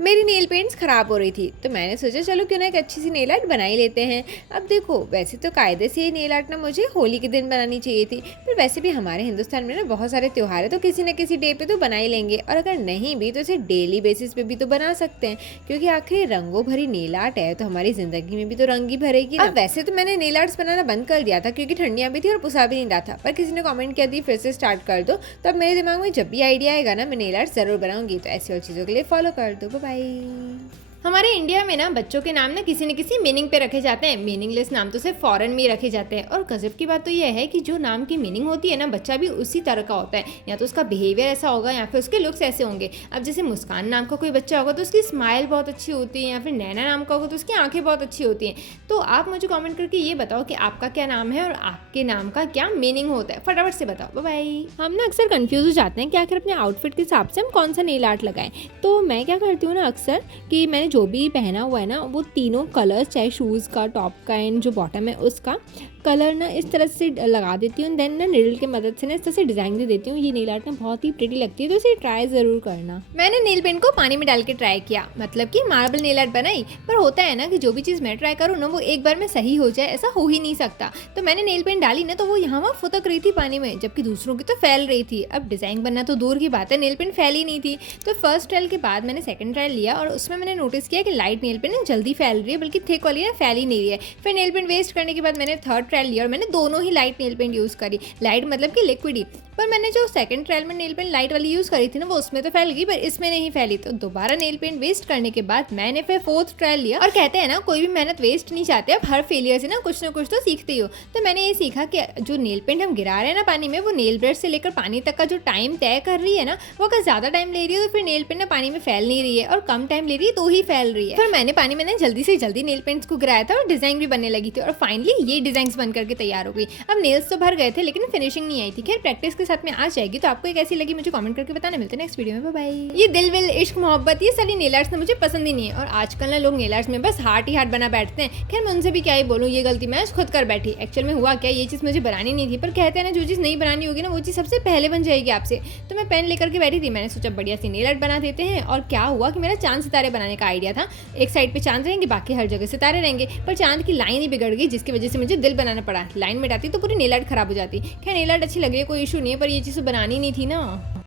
मेरी nail paints ख़राब हो रही थी, तो मैंने सोचा चलो क्यों ना एक अच्छी सी नेल आर्ट बना ही लेते हैं। अब देखो, वैसे तो कायदे से ये नेल आर्ट ना मुझे होली के दिन बनानी चाहिए थी, पर वैसे भी हमारे हिंदुस्तान में ना बहुत सारे त्योहार है, तो किसी न किसी डे पे तो बना ही लेंगे, और अगर नहीं भी तो इसे डेली बेसिस पे भी तो बना सकते हैं, क्योंकि आखिर रंगों भरी नेल आर्ट है तो हमारी ज़िंदगी में भी तो रंग ही भरेगी ना। अब वैसे तो मैंने नेल आर्ट्स बनाना बंद कर दिया था, क्योंकि ठंडियाँ भी थी और पुसा भी नहीं रहा था, पर किसी ने कॉमेंट किया थी फिर से स्टार्ट कर दो, तो अब मेरे दिमाग में जब भी आइडिया आएगा ना, मैं नेल आर्ट ज़रूर बनाऊंगी। तो ऐसी और चीज़ों के लिए फॉलो कर दो। Bye bye. हमारे इंडिया में ना बच्चों के नाम ना किसी न किसी मीनिंग पे रखे जाते हैं। मीनिंगलेस नाम तो सिर्फ फॉरेन में ही रखे जाते हैं। और गजब की बात तो यह है कि जो नाम की मीनिंग होती है ना, बच्चा भी उसी तरह का होता है। या तो उसका बिहेवियर ऐसा होगा या फिर उसके लुक्स ऐसे होंगे। अब जैसे मुस्कान नाम का कोई बच्चा होगा तो उसकी स्माइल बहुत अच्छी होती है, या फिर नैना नाम का होगा तो उसकी आंखें बहुत अच्छी होती हैं। तो आप मुझे कॉमेंट करके ये बताओ कि आपका क्या नाम है और आपके नाम का क्या मीनिंग होता है। फटाफट से बताओ। Bye bye. हम ना अक्सर कंफ्यूज हो जाते हैं कि आखिर अपने आउटफिट के हिसाब से हम कौन सा नेल आर्ट लगाएं। तो मैं क्या करती हूँ ना अक्सर, कि मैंने जो भी पहना हुआ है ना, वो तीनों कलर्स, चाहे शूज़ का, टॉप का एंड जो बॉटम है उसका कलर ना इस तरह से लगा देती हूँ। देन ना निडल की मदद से ना इस तरह से डिज़ाइन दे देती हूँ। ये नेल आर्ट ना बहुत ही प्रिटी लगती है, तो इसे ट्राई ज़रूर करना। मैंने नेल पेंट को पानी में डाल के ट्राई किया, मतलब कि मार्बल नेल आर्ट बनाई। पर होता है ना कि जो भी चीज़ मैं ट्राई करूँ ना, वो एक बार में सही हो जाए, ऐसा हो ही नहीं सकता। तो मैंने नेल पेंट डाली ना, तो वो यहाँ वहाँ फुदक रही थी पानी में, जबकि दूसरों की तो फैल रही थी। अब डिज़ाइन बनना तो दूर की बात है, नेल पेंट फैल ही नहीं थी। तो फर्स्ट ट्रायल के बाद मैंने सेकंड ट्रायल लिया, और उसमें मैंने नोटिस किया कि लाइट नेल पेंट ना जल्दी फैल रही है, बल्कि थिक वाली ना फैल ही नहीं रही है। फिर नेल पेंट वेस्ट करने के बाद मैंने थर्ड ट्रायल लिया, और मैंने दोनों ही लाइट नेल पेंट यूज़ करी। लाइट मतलब कि लिक्विड ही। पर मैंने जो सेकंड ट्रायल में नेल पेंट लाइट वाली यूज़ करी थी ना, वो उसमें तो फैल गई, पर इसमें नहीं फैली। तो दोबारा नेल पेंट वेस्ट करने के बाद मैंने फिर फोर्थ ट्रायल लिया। और कहते हैं ना, कोई भी मेहनत वेस्ट नहीं चाहते, अब हर फेलियर से ना कुछ तो सीखते ही हो। तो मैंने ये सीखा कि जो नेल पेंट हम गिरा रहे हैं ना पानी में, वो नेल ब्रश से लेकर पानी तक का जो टाइम तय कर रही है ना, वो अगर ज़्यादा टाइम ले रही है तो फिर नेल पेंट ना पानी में फैल नहीं रही है, और कम टाइम ले रही है तो ही फैल रही है। फिर मैंने पानी में ना जल्दी से जल्दी नेल पेंट्स को गिराया था, और डिज़ाइन भी बनने लगी थी, और फाइनली ये डिज़ाइन बन करके तैयार हो गई। अब नेल्स तो भर गए थे, लेकिन फिनिशिंग नहीं आई थी। खैर, प्रैक्टिस के साथ में आ जाएगी। तो आपको कैसी लगी मुझे कमेंट करके बताना। मिलते हैं नेक्स्ट वीडियो में। Bye bye. ये दिल विल इश्क मोहब्बत, ये सारी नेल आर्ट्स ना मुझे पसंद ही नहीं है, और आजकल ना लोग नेल आर्ट्स में बस हार्ट ही हार्ट बना बैठते हैं। खैर, मैं उनसे भी क्या ही बोलूँ, ये गलती मैं खुद कर बैठी। एक्चुअल में हुआ क्या, ये चीज़ मुझे बनानी नहीं थी, पर कहते हैं ना, जो चीज़ नहीं बनानी होगी ना, वो चीज़ सबसे पहले बन जाएगी आपसे। तो मैं पेन लेकर के बैठी थी, मैंने सोचा बढ़िया सी नेल आर्ट बना देते हैं। और क्या हुआ कि मेरा चांद सितारे बनाने का आइडिया था। एक साइड पे चांद रहेंगे, बाकी हर जगह सितारे रहेंगे, पर चांद की लाइन ही बिगड़ गई, जिसकी वजह से मुझे दिल बनाना पड़ा। लाइन मिटाती तो पूरी नेल आर्ट खराब हो जाती। खैर, नेल आर्ट अच्छी लग रही है, कोई इशू नहीं है, पर ये चीज़ बनानी नहीं थी ना।